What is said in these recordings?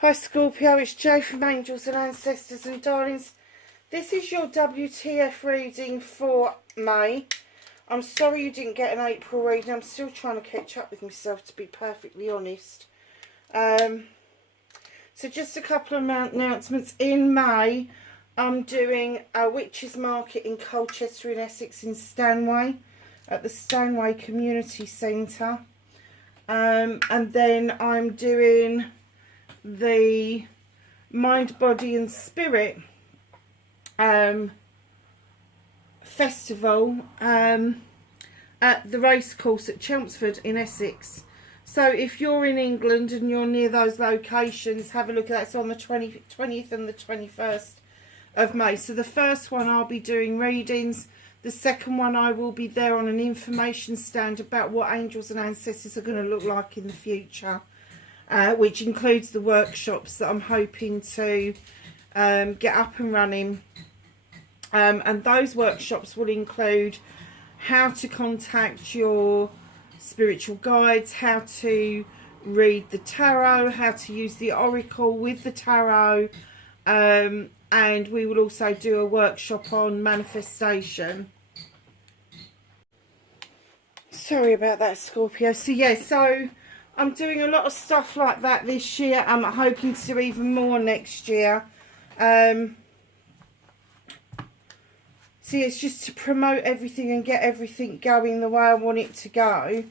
Hi Scorpio, it's Jo from Angels and Ancestors and Darlings. This is your WTF reading for May. I'm sorry you didn't get an April reading. I'm still trying to catch up with myself, to be perfectly honest. So just a couple of announcements. In May, I'm doing a Witches Market in Colchester in Essex in Stanway at the Stanway Community Centre. And then I'm doing the Mind, Body and Spirit festival at the racecourse at Chelmsford in Essex. So if you're in England and you're near those locations, have a look at that. It's on the 20th and the 21st of May. So the first one I'll be doing readings. The second one I will be there on an information stand about what angels and ancestors are going to look like in the future. Which includes the workshops that I'm hoping to get up and running. And those workshops will include how to contact your spiritual guides, how to read the tarot, how to use the oracle with the tarot, and we will also do a workshop on manifestation. Sorry about that, Scorpio. So yeah, so I'm doing a lot of stuff like that this year. I'm hoping to do even more next year. So it's just to promote everything and get everything going the way I want it to go.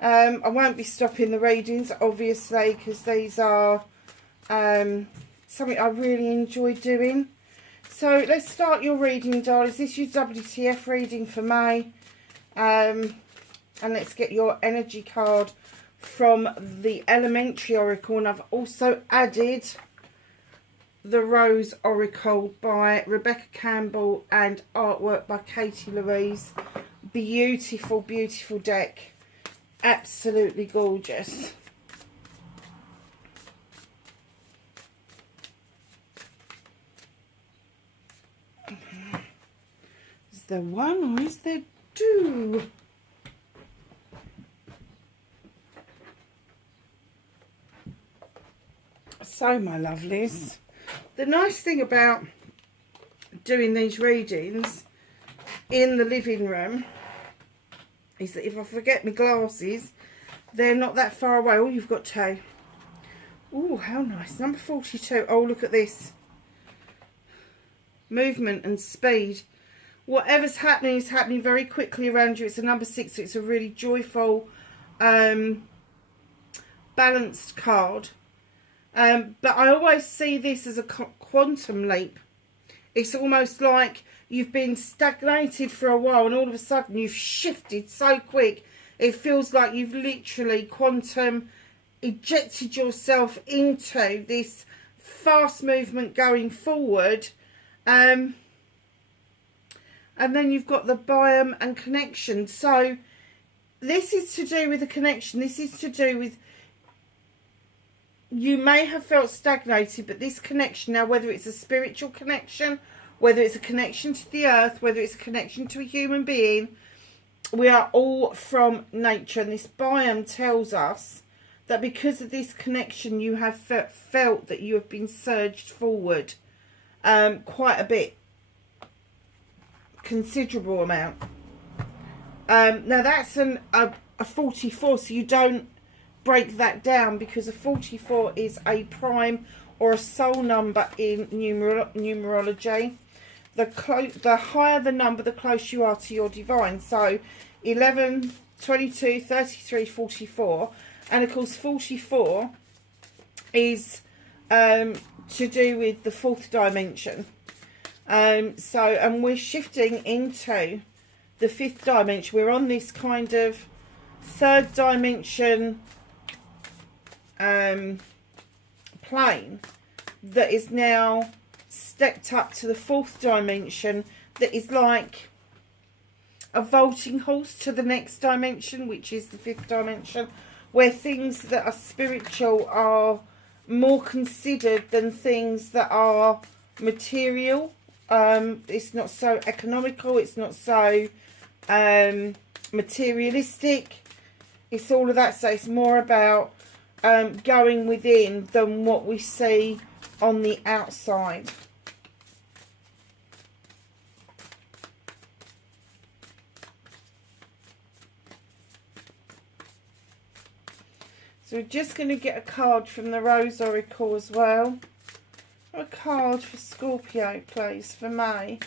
I won't be stopping the readings, obviously, because these are something I really enjoy doing. So let's start your reading, darlings. This is your WTF reading for May. And let's get your energy card from the Elementary Oracle, and I've also added the Rose Oracle by Rebecca Campbell and artwork by Katie Louise. Beautiful, beautiful deck. Absolutely gorgeous. Is there one or is there two? So, my lovelies, the nice thing about doing these readings in the living room is that if I forget my glasses, they're not that far away. Oh, you've got two. Oh, how nice. Number 42. Oh, look at this. Movement and speed. Whatever's happening is happening very quickly around you. It's a number 6, so it's a really joyful, balanced card. But I always see this as a quantum leap. It's almost like you've been stagnated for a while and all of a sudden you've shifted so quick. It feels like you've literally quantum ejected yourself into this fast movement going forward. And then you've got the biome and connection. So this is to do with the connection. This is to do with, you may have felt stagnated, but this connection now, whether it's a spiritual connection, whether it's a connection to the earth, whether it's a connection to a human being, we are all from nature. And this biome tells us that because of this connection, you have felt that you have been surged forward quite a bit, considerable amount. Now that's a 44, so you don't break that down, because a 44 is a prime or a soul number in numerology. The higher the number, the closer you are to your divine. So 11, 22, 33, 44. And of course 44 is to do with the 4th dimension. And we're shifting into the 5th dimension. We're on this kind of 3rd dimension plane that is now stepped up to the 4th dimension, that is like a vaulting horse to the next dimension, which is the 5th dimension, where things that are spiritual are more considered than things that are material. It's not so economical, it's not so materialistic, it's all of that. So it's more about going within than what we see on the outside. So we're just going to get a card from the Rose Oracle as well. A card for Scorpio, please, for May.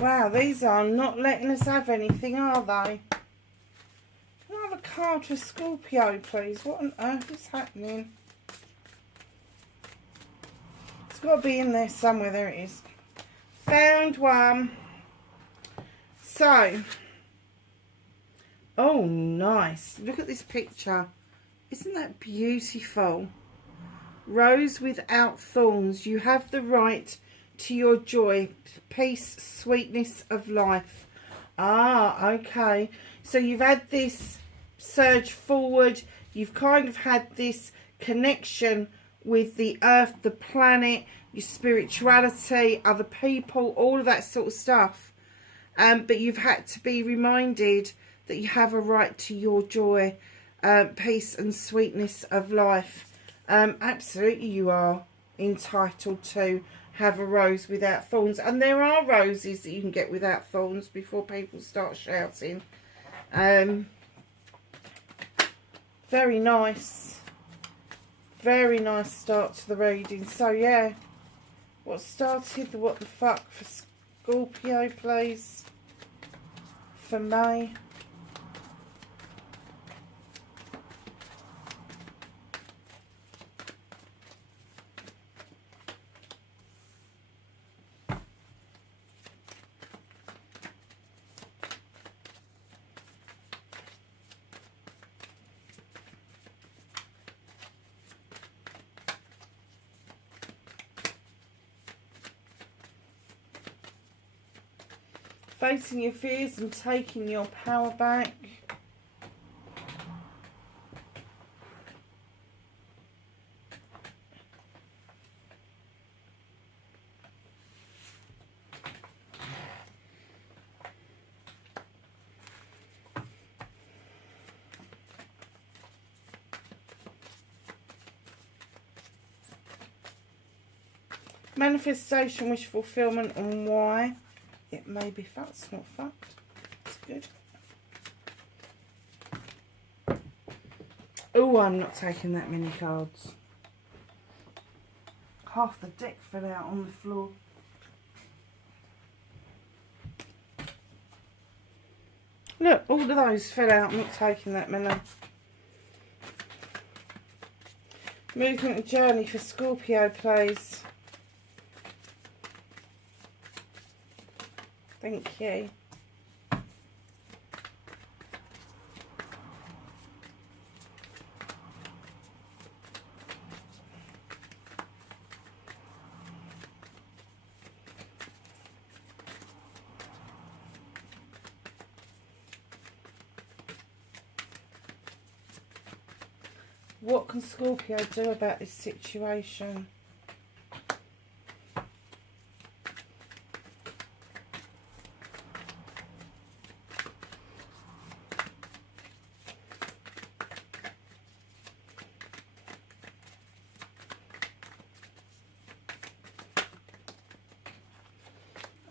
Wow, these are not letting us have anything, are they? Can I have a card for Scorpio, please? What on earth is happening? It's got to be in there somewhere. There it is. Found one. So, oh, nice. Look at this picture. Isn't that beautiful? Rose without thorns. You have the right to your joy, peace, sweetness of life. Ah, okay. So you've had this surge forward. You've kind of had this connection with the earth, the planet, your spirituality, other people, all of that sort of stuff. But you've had to be reminded that you have a right to your joy, peace and sweetness of life. Absolutely, you are entitled to have a rose without thorns. And there are roses that you can get without thorns before people start shouting. Very nice. Very nice start to the reading. So, yeah. What started the what the fuck for Scorpio, please? For May. Facing your fears and taking your power back. Manifestation, wish fulfillment, and why it may be fucked. It's not fucked. It's good. Oh, I'm not taking that many cards. Half the deck fell out on the floor. Look, all of those fell out. I'm not taking that many. Movement and journey for Scorpio, please. Thank you. What can Scorpio do about this situation?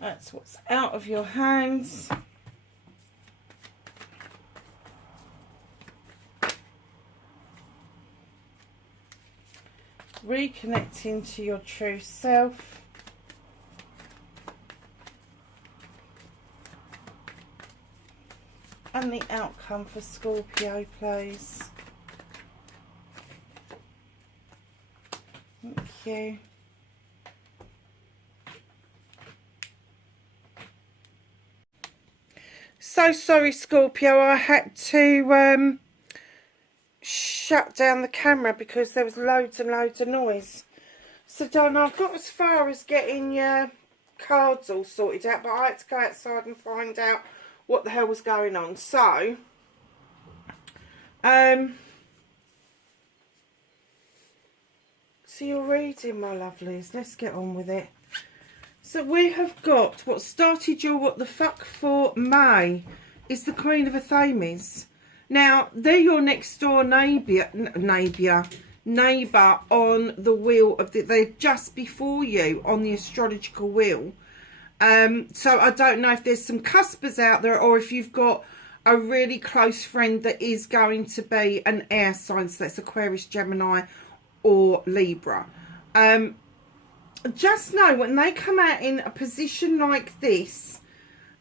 That's what's out of your hands. Reconnecting to your true self. And the outcome for Scorpio, please. you. So sorry, Scorpio, I had to shut down the camera because there was loads and loads of noise. So, Donna, I've got as far as getting your cards all sorted out, but I had to go outside and find out what the hell was going on. So, so you're reading, my lovelies. Let's get on with it. So we have got what started your what the fuck for May is the Queen of Athames. Now, they're your next door neighbour on the wheel of they're just before you on the astrological wheel. So I don't know if there's some cuspers out there, or if you've got a really close friend that is going to be an air sign, so that's Aquarius, Gemini or Libra. Just know when they come out in a position like this,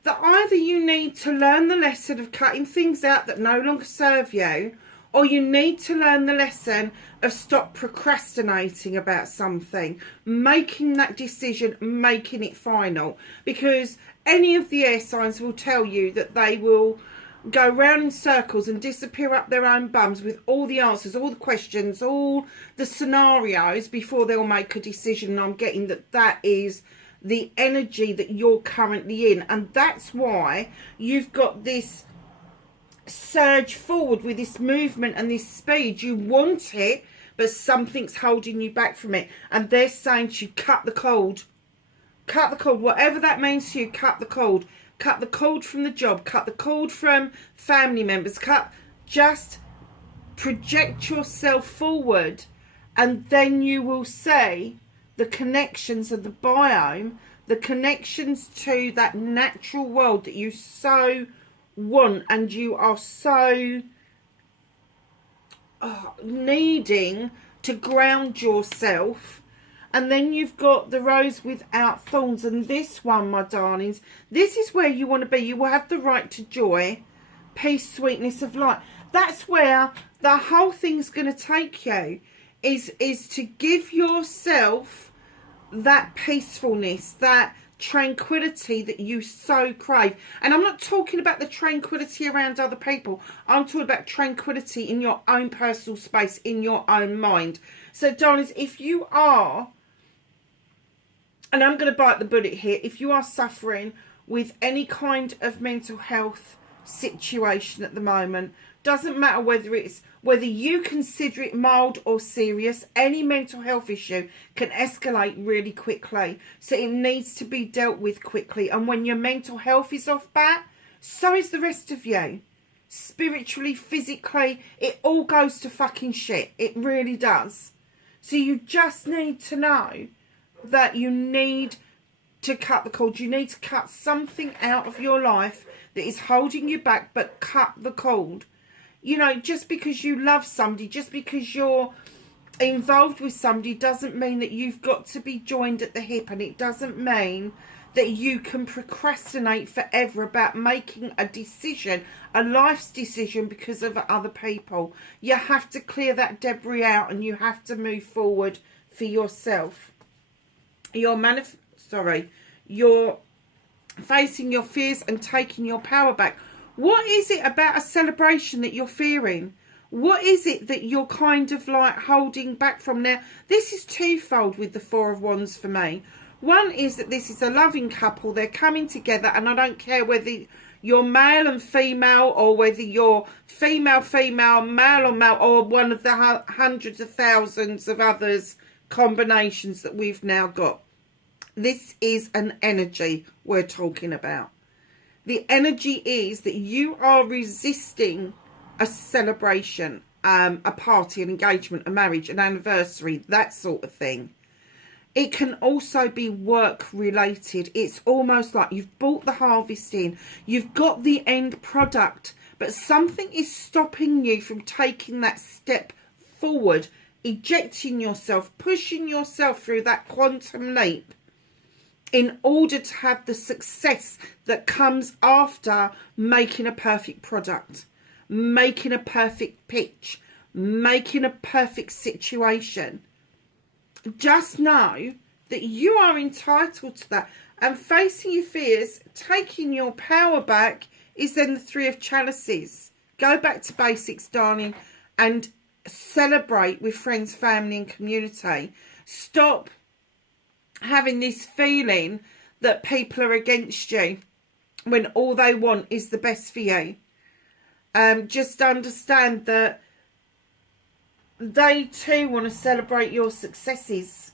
that either you need to learn the lesson of cutting things out that no longer serve you, or you need to learn the lesson of stop procrastinating about something, making that decision, making it final. Because any of the air signs will tell you that they will go round in circles and disappear up their own bums with all the answers, all the questions, all the scenarios before they'll make a decision. And I'm getting that is the energy that you're currently in, and that's why you've got this surge forward with this movement and this speed. You want it, but something's holding you back from it, and they're saying to you, cut the cord, whatever that means to you. Cut the cord from the job, cut the cord from family members, just project yourself forward, and then you will see the connections of the biome, the connections to that natural world that you so want, and you are so needing to ground yourself. And then you've got the rose without thorns, and this one, my darlings, this is where you want to be. You will have the right to joy, peace, sweetness of life. That's where the whole thing's going to take you, is to give yourself that peacefulness, that tranquility that you so crave. And I'm not talking about the tranquility around other people. I'm talking about tranquility in your own personal space, in your own mind. So, darlings, if you are, and I'm going to bite the bullet here, if you are suffering with any kind of mental health situation at the moment, doesn't matter whether you consider it mild or serious, any mental health issue can escalate really quickly. So it needs to be dealt with quickly. And when your mental health is off bat, so is the rest of you. Spiritually, physically, it all goes to fucking shit. It really does. So you just need to know that you need to cut the cord. You need to cut something out of your life that is holding you back, but cut the cord. You know, just because you love somebody, just because you're involved with somebody, doesn't mean that you've got to be joined at the hip, and it doesn't mean that you can procrastinate forever about making a decision, a life's decision, because of other people. You have to clear that debris out, and you have to move forward for yourself. You're facing your fears and taking your power back. What is it about a celebration that you're fearing? What is it that you're kind of like holding back from? Now, this is twofold with the Four of Wands for me. One is that this is a loving couple. They're coming together, and I don't care whether you're male and female, or whether you're female, male or male, or one of the hundreds of thousands of others combinations that we've now got. This is an energy we're talking about. The energy is that you are resisting a celebration, a party, an engagement, a marriage, an anniversary, that sort of thing. It can also be work related. It's almost like you've brought the harvest in, you've got the end product, but something is stopping you from taking that step forward, ejecting yourself, pushing yourself through that quantum leap, in order to have the success that comes after making a perfect product, making a perfect pitch, making a perfect situation. just know that you are entitled to that. And facing your fears, taking your power back, is then the Three of Chalices. Go back to basics, darling, and celebrate with friends, family and community. Stop having this feeling that people are against you when all they want is the best for you. Just understand that they too want to celebrate your successes.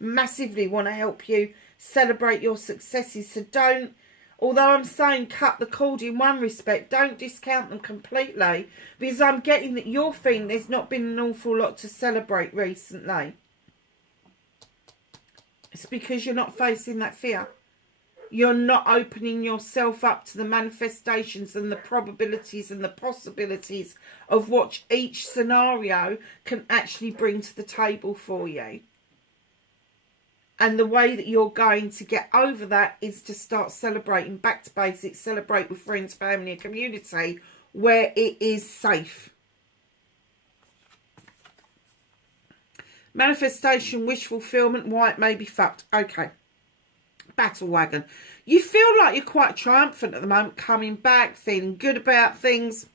Massively want to help you celebrate your successes. So don't, although I'm saying cut the cord in one respect, don't discount them completely, because I'm getting that you're feeling there's not been an awful lot to celebrate recently. It's because you're not facing that fear. You're not opening yourself up to the manifestations and the probabilities and the possibilities of what each scenario can actually bring to the table for you. And the way that you're going to get over that is to start celebrating back to basics, celebrate with friends, family and community where it is safe. Manifestation, wish fulfillment, why it may be fucked. Okay. Battle wagon. You feel like you're quite triumphant at the moment, coming back, feeling good about things.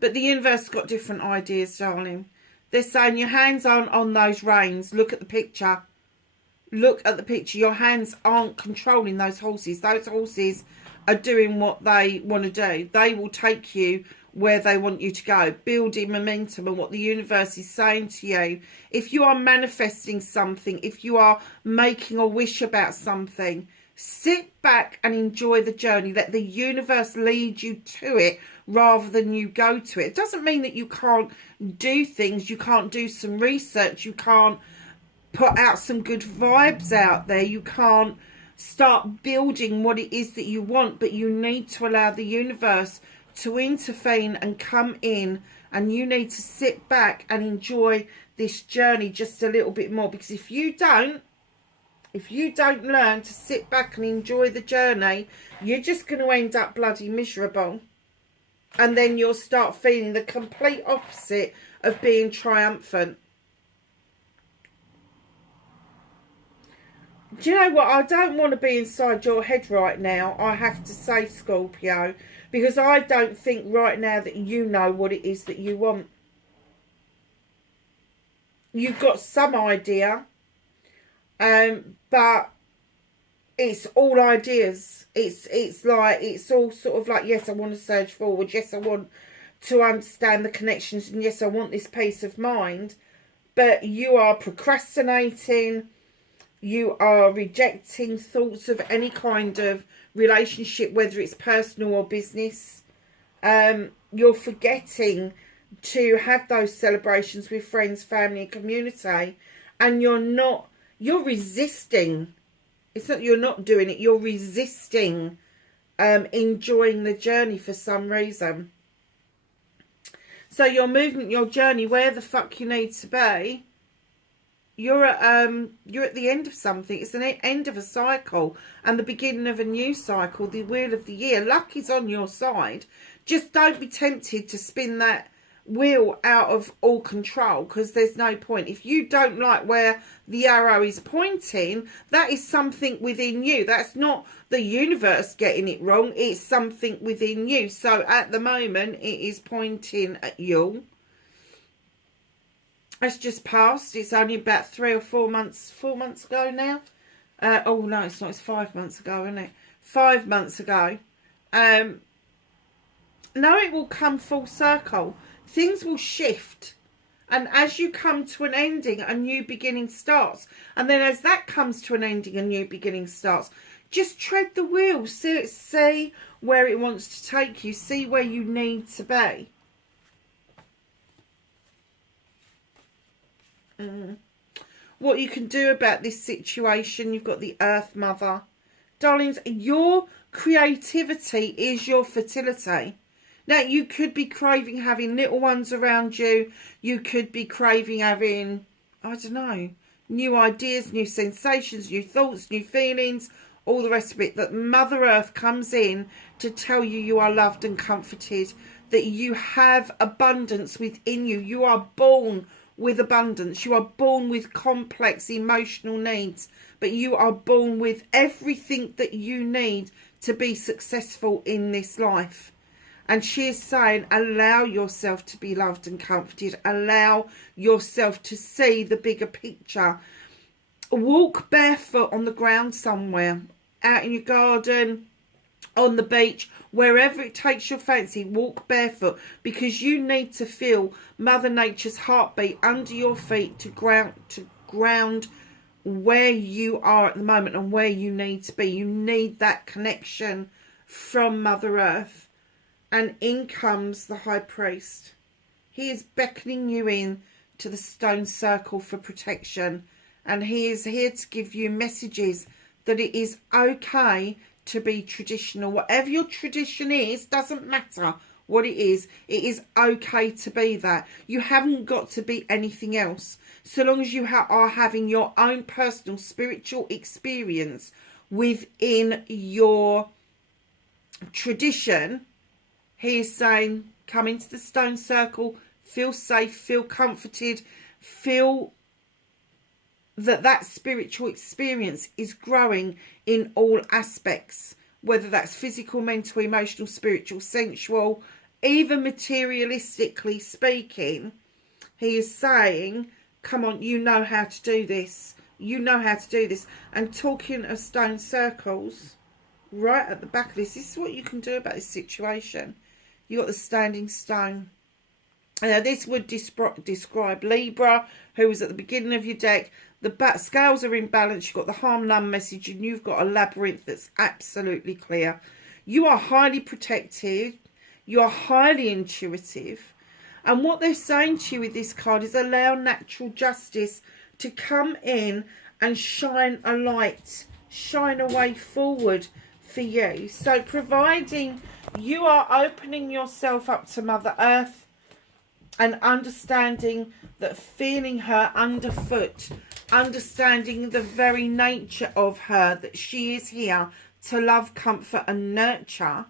But the universe has got different ideas, darling. They're saying your hands aren't on those reins. Look at the picture. Look at the picture. Your hands aren't controlling those horses. Those horses are doing what they want to do. They will take you where they want you to go, building momentum. And what the universe is saying to you, if you are manifesting something, if you are making a wish about something, sit back and enjoy the journey. Let the universe lead you to it rather than you go to it. It doesn't mean that you can't do things, you can't do some research, you can't put out some good vibes out there, you can't start building what it is that you want, but you need to allow the universe to intervene and come in, and you need to sit back and enjoy this journey just a little bit more. Because if you don't learn to sit back and enjoy the journey, you're just going to end up bloody miserable, and then you'll start feeling the complete opposite of being triumphant. Do you know what? I don't want to be inside your head right now, I have to say, Scorpio, because I don't think right now that you know what it is that you want. You've got some idea, but it's all ideas. It's like, it's all sort of like, yes, I want to surge forward. Yes, I want to understand the connections. And yes, I want this peace of mind. But you are procrastinating. You are rejecting thoughts of any kind of relationship, whether it's personal or business. You're forgetting to have those celebrations with friends, family and community. And you're resisting. It's not you're not doing it, you're resisting enjoying the journey for some reason. So your movement, your journey, where the fuck you need to be, you're at the end of something. It's an end of a cycle and the beginning of a new cycle, the wheel of the year. Luck is on your side. Just don't be tempted to spin that wheel out of all control, because there's no point. If you don't like where the arrow is pointing, that is something within you. That's not the universe getting it wrong, it's something within you. So at the moment it is pointing at you. It's just passed. It's only about 3 or 4 months ago now. Oh no, it's not, it's 5 months ago, isn't it? 5 months ago. No, it will come full circle. Things will shift, and as you come to an ending, a new beginning starts. And then as that comes to an ending, a new beginning starts. Just tread the wheel, see where it wants to take you, see where you need to be. What you can do about this situation, you've got the Earth Mother. Darlings, your creativity is your fertility. Now, you could be craving having little ones around you. You could be craving having, I don't know, new ideas, new sensations, new thoughts, new feelings, all the rest of it. That Mother Earth comes in to tell you you are loved and comforted, that you have abundance within you. You are born with abundance. You are born with complex emotional needs, but you are born with everything that you need to be successful in this life. And she is saying, allow yourself to be loved and comforted. Allow yourself to see the bigger picture. Walk barefoot on the ground somewhere, out in your garden, on the beach, wherever it takes your fancy. Walk barefoot, because you need to feel Mother Nature's heartbeat under your feet to ground where you are at the moment and where you need to be. You need that connection from Mother Earth. And in comes the High Priest. He is beckoning you in to the stone circle for protection. And he is here to give you messages that it is okay to be traditional. Whatever your tradition is, doesn't matter what it is okay to be that. You haven't got to be anything else. So long as you are having your own personal spiritual experience within your tradition, he is saying, come into the stone circle, feel safe, feel comforted, feel that spiritual experience is growing in all aspects, whether that's physical, mental, emotional, spiritual, sensual, even materialistically speaking. He is saying, come on, you know how to do this. You know how to do this. And talking of stone circles, right at the back of this is what you can do about this situation. You got the standing stone. Now this would describe Libra, who was at the beginning of your deck. The scales are in balance. You've got the harm none message, and you've got a labyrinth that's absolutely clear. You are highly protected. You are highly intuitive. And what they're saying to you with this card is allow natural justice to come in and shine a light, shine a way forward for you. So providing you are opening yourself up to Mother Earth and understanding that, feeling her underfoot, understanding the very nature of her, that she is here to love, comfort and nurture.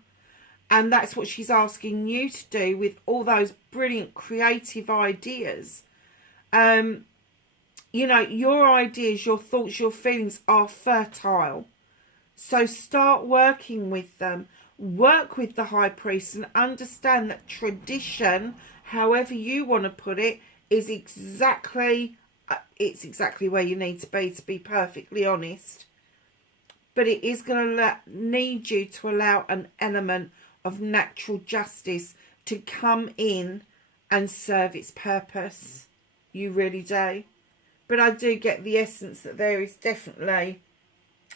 And that's what she's asking you to do with all those brilliant creative ideas. You know, your ideas, your thoughts, your feelings are fertile. So start working with them. Work with the High Priest and understand that tradition, however you want to put it, is exactly where you need to be perfectly honest. But it is going to need you to allow an element of natural justice to come in and serve its purpose. You really do. But I do get the essence that there is definitely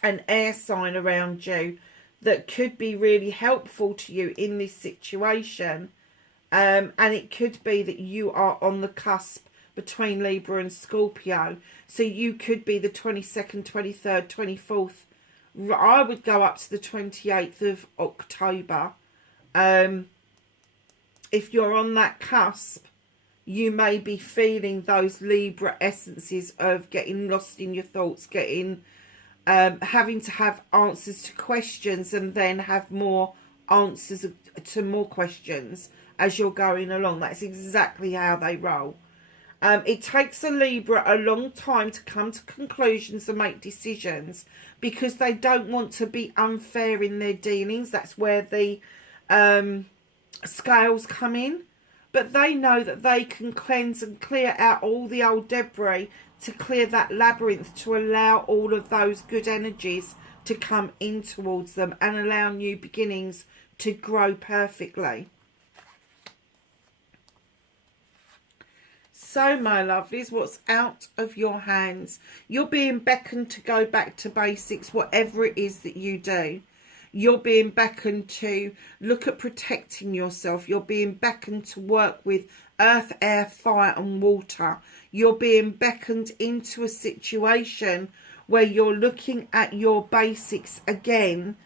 an air sign around you that could be really helpful to you in this situation. And it could be that you are on the cusp between Libra and Scorpio. So you could be the 22nd, 23rd, 24th. I would go up to the 28th of October. If you're on that cusp, you may be feeling those Libra essences of getting lost in your thoughts, having to have answers to questions and then have more answers to more questions as you're going along. That's exactly how they roll. It takes a Libra a long time to come to conclusions and make decisions because they don't want to be unfair in their dealings. That's where the scales come in. But they know that they can cleanse and clear out all the old debris to clear that labyrinth, to allow all of those good energies to come in towards them and allow new beginnings to grow perfectly. So, my lovelies, what's out of your hands? You're being beckoned to go back to basics, whatever it is that you do. You're being beckoned to look at protecting yourself. You're being beckoned to work with earth, air, fire and water. You're being beckoned into a situation where you're looking at your basics again,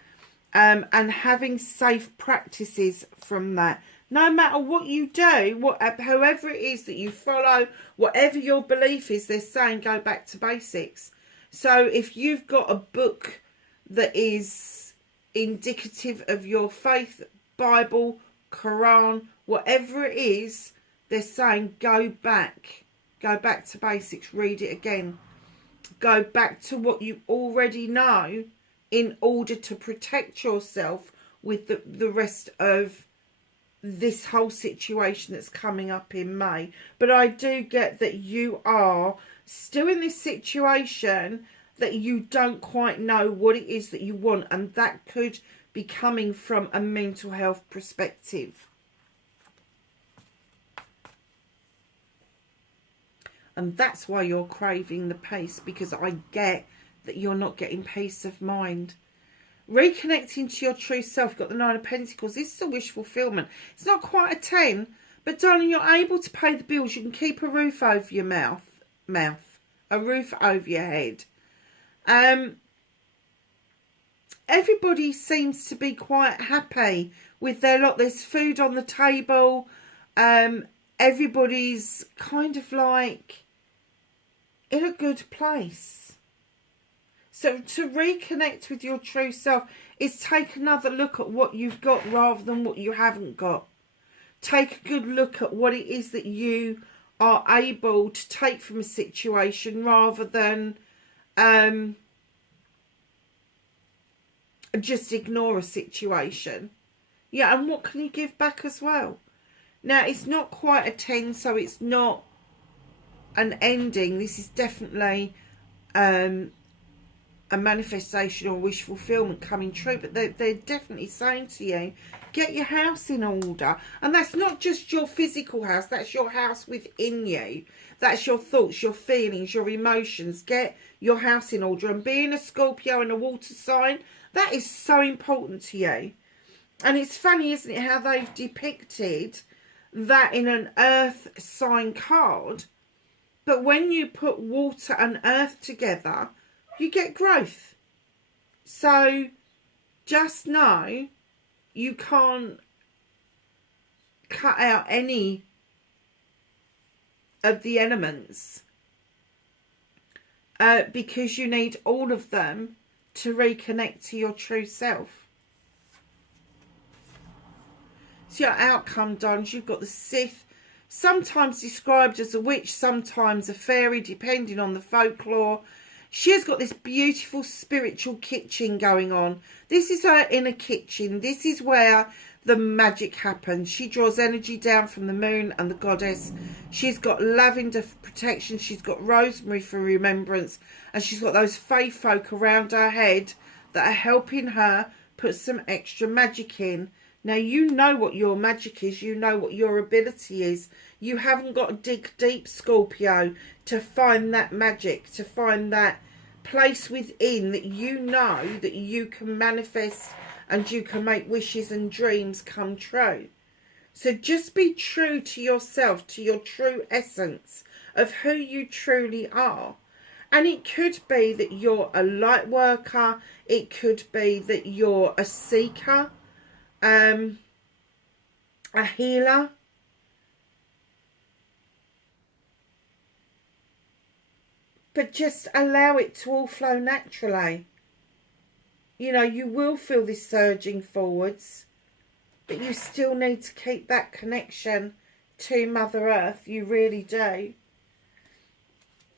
and having safe practices from that. No matter what you do, however it is that you follow, whatever your belief is, they're saying go back to basics. So if you've got a book that is indicative of your faith, Bible, Quran, whatever it is, they're saying go back Go back to basics. Read it again. Go back to what you already know in order to protect yourself with the rest of this whole situation that's coming up in May. But I do get that you are still in this situation that you don't quite know what it is that you want, and that could be coming from a mental health perspective. And that's why you're craving the peace, because I get that you're not getting peace of mind. Reconnecting to your true self, got the 9 of Pentacles. This is a wish fulfillment. It's not quite a 10, but darling, you're able to pay the bills. You can keep a roof over your mouth, a roof over your head. Everybody seems to be quite happy with their lot. There's food on the table. Everybody's kind of like in a good place. So to reconnect with your true self is take another look at what you've got rather than what you haven't got. Take a good look at what it is that you are able to take from a situation rather than just ignore a situation. Yeah, and what can you give back as well? Now, it's not quite a 10, so it's not an ending. This is definitely a manifestation or wish fulfillment coming true. But they're definitely saying to you, get your house in order. And that's not just your physical house. That's your house within you. That's your thoughts, your feelings, your emotions. Get your house in order. And being a Scorpio and a water sign, that is so important to you. And it's funny, isn't it, how they've depicted that in an earth sign card. But when you put water and earth together, you get growth. So just know you can't cut out any of the elements because you need all of them to reconnect to your true self. So your outcome, darlings, you've got the Sith, sometimes described as a witch, sometimes a fairy, depending on the folklore. She has got this beautiful spiritual kitchen going on. This is her inner kitchen. This is where the magic happens. She draws energy down from the moon and the goddess. She's got lavender for protection. She's got rosemary for remembrance. And she's got those fae folk around her head that are helping her put some extra magic in. Now, you know what your magic is. You know what your ability is. You haven't got to dig deep, Scorpio, to find that magic, to find that place within that you know that you can manifest and you can make wishes and dreams come true. So just be true to yourself, to your true essence of who you truly are. And it could be that you're a light worker. It could be that you're a seeker, a healer. But just allow it to all flow naturally. You know, you will feel this surging forwards, but you still need to keep that connection to Mother Earth. You really do.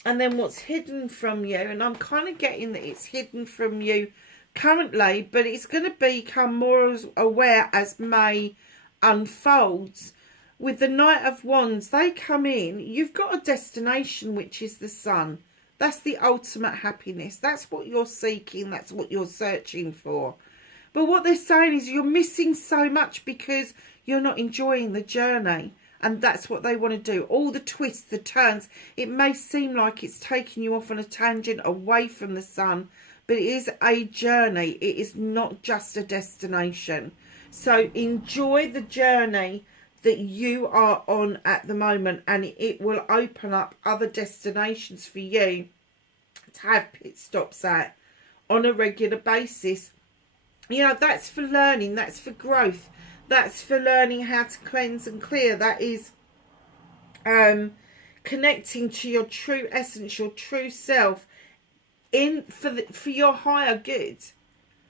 And then what's hidden from you, and I'm kind of getting that it's hidden from you currently, but it's going to become more aware as May unfolds. With the Knight of Wands, they come in. You've got a destination, which is the sun. That's the ultimate happiness. That's what you're seeking. That's what you're searching for. But what they're saying is you're missing so much because you're not enjoying the journey. And that's what they want to do. All the twists, the turns. It may seem like it's taking you off on a tangent away from the sun, but it is a journey. It is not just a destination. So enjoy the journey that you are on at the moment, and it will open up other destinations for you to have pit stops at on a regular basis. You know, that's for learning, that's for growth, that's for learning how to cleanse and clear. That is connecting to your true essence, your true self, for your higher good.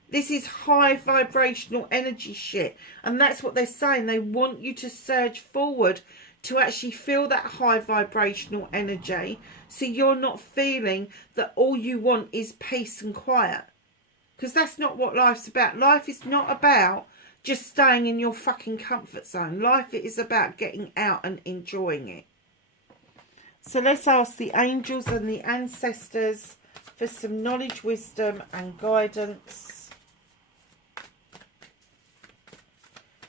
This is high vibrational energy shit. And that's what they're saying. They want you to surge forward to actually feel that high vibrational energy, so you're not feeling that all you want is peace and quiet. Because that's not what life's about. Life is not about just staying in your fucking comfort zone. Life is about getting out and enjoying it. So let's ask the angels and the ancestors for some knowledge, wisdom and guidance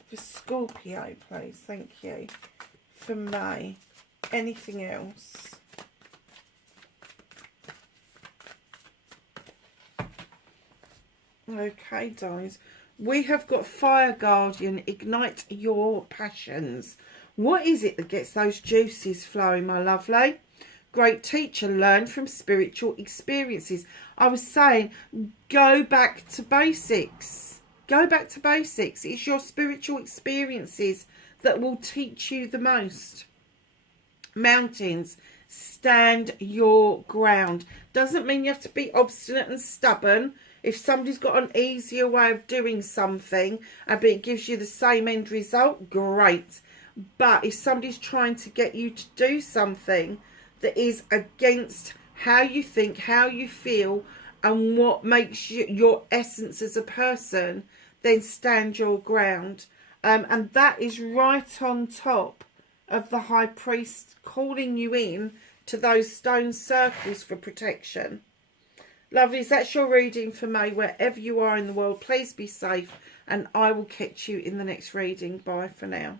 for Scorpio, please. Thank you. For May. Anything else? Okay, darlings. We have got Fire Guardian. Ignite your passions. What is it that gets those juices flowing, my lovely? Great teacher, learn from spiritual experiences. I was saying, go back to basics. Go back to basics. It's your spiritual experiences that will teach you the most. Mountains, stand your ground. Doesn't mean you have to be obstinate and stubborn. If somebody's got an easier way of doing something, but it gives you the same end result, great. But if somebody's trying to get you to do something that is against how you think, how you feel, and what makes you your essence as a person, then stand your ground. And that is right on top of the High Priest calling you in to those stone circles for protection. Lovelies, that's your reading for May. Wherever you are in the world, please be safe, and I will catch you in the next reading. Bye for now.